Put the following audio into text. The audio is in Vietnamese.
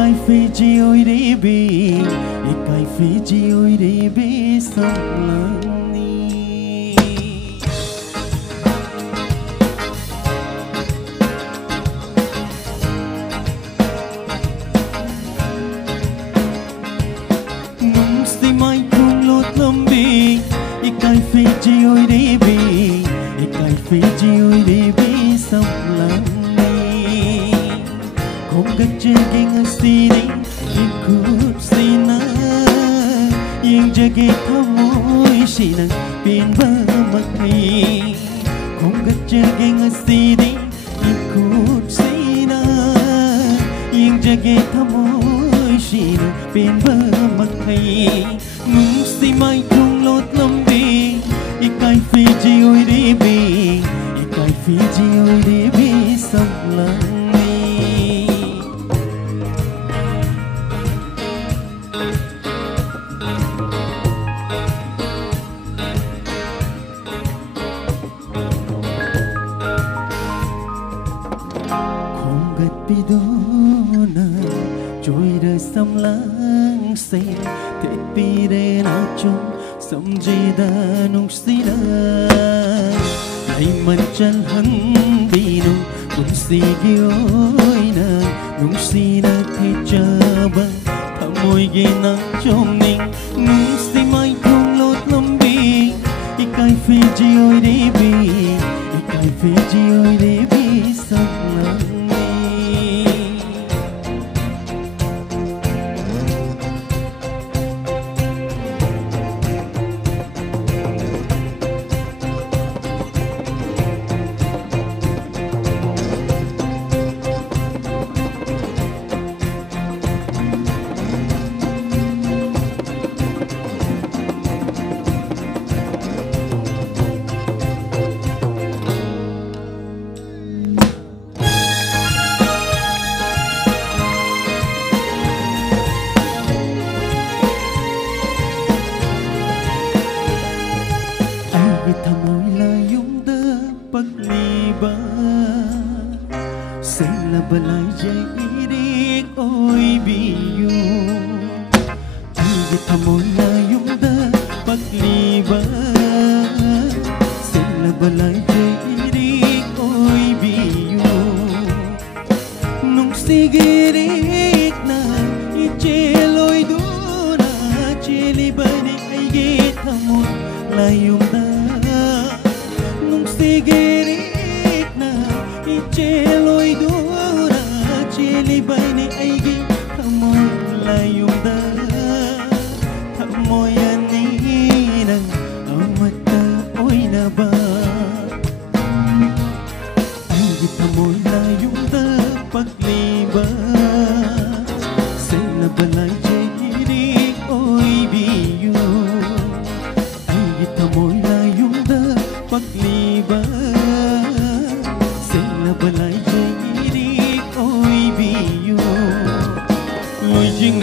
Ikai Fiji oi đi bi, Ikai Fiji oi đi bi sông lăng ni. Nung si mai kung lột lâm bi, Ikai Fiji oi đi bi, Ikai Fiji oi đi bi sông lăng ni. Không gần chơi kinh si đi. Sina yang jaga kamu sina pin bermakni kong gajeng sini ikut sina yang jaga kamu sina pin bermakni nung si mai kong lot lambi ikai Fiji oi di bi ikai Fiji oi di bi sông lăng Pidona trôi đời sông lãng xê thế pi đê na chung sông gì đã nung xí đa ngày mình chân hân bi nung cũng xì ôi na nung xí na thế chờ băng thầm môi ghi nắng trong ninh nung xí mai không lột lâm bi ikai Fiji oi đi bi ikai Fiji oi đi bi sông lăng thầm môi là yung đơ bắc ly ba sẽ là bờ lại dây đi ôi bi yu thầm môi là yung đơ bắc ly ba sẽ là bờ lại dây đi ôi bi yu nung si ghi đi na iche lôi du na che li ba đi ai ghi thầm môi là yung đơ Sigirik na icheloy dura chili bani aigi kamoy layong da kamoy anina amata oy na ba aigi kamoy layong da pagliba sila balay chirik oy biyo aigi kamoy layong da pagliba balai jadi oi biu loi jing